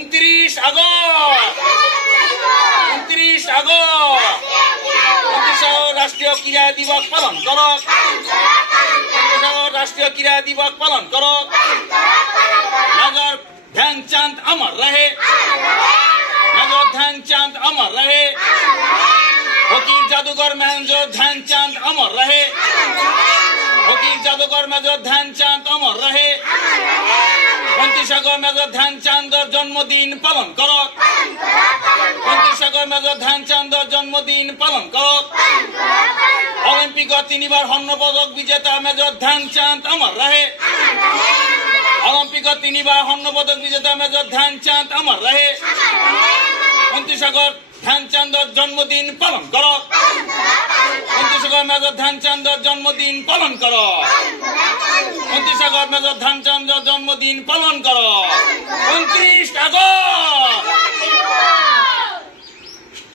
29 August 29 August রাষ্ট্রীয় ক্রীড়া দিবস পালন করো। রাষ্ট্রীয় ক্রীড়া দিবস পালন করো। मेजर ध्यानचंद अमर रहे। मेजर ध्यानचंद अमर रहे। वकील जादूगर मेजर ध्यानचंद अमर रहे। वकील जादूगर मेजर ध्यानचंद अमर रहे। 29 আগস্ট মেজর ধ্যানচাঁদের জন্মদিন পালন করো। 29 আগস্ট মেজর ধ্যানচাঁদের জন্মদিন পালন করো। অলিম্পিক 3বার স্বর্ণ পদক বিজেতা মেজর ধ্যানচাঁদ অমর রহে। অলিম্পিক 3বার স্বর্ণ পদক বিজেতা মেজর ধ্যানচাঁদ অমর রহে। 29 আগস্ট ধ্যানচাঁদের জন্মদিন পালন করো। 29 আগস্ট মেজর ধ্যানচাঁদের জন্মদিন পালন করো। 29 আগস্ট মেজর ধ্যানচাঁদের জন্মদিন পালন করো। 29 আগস্ট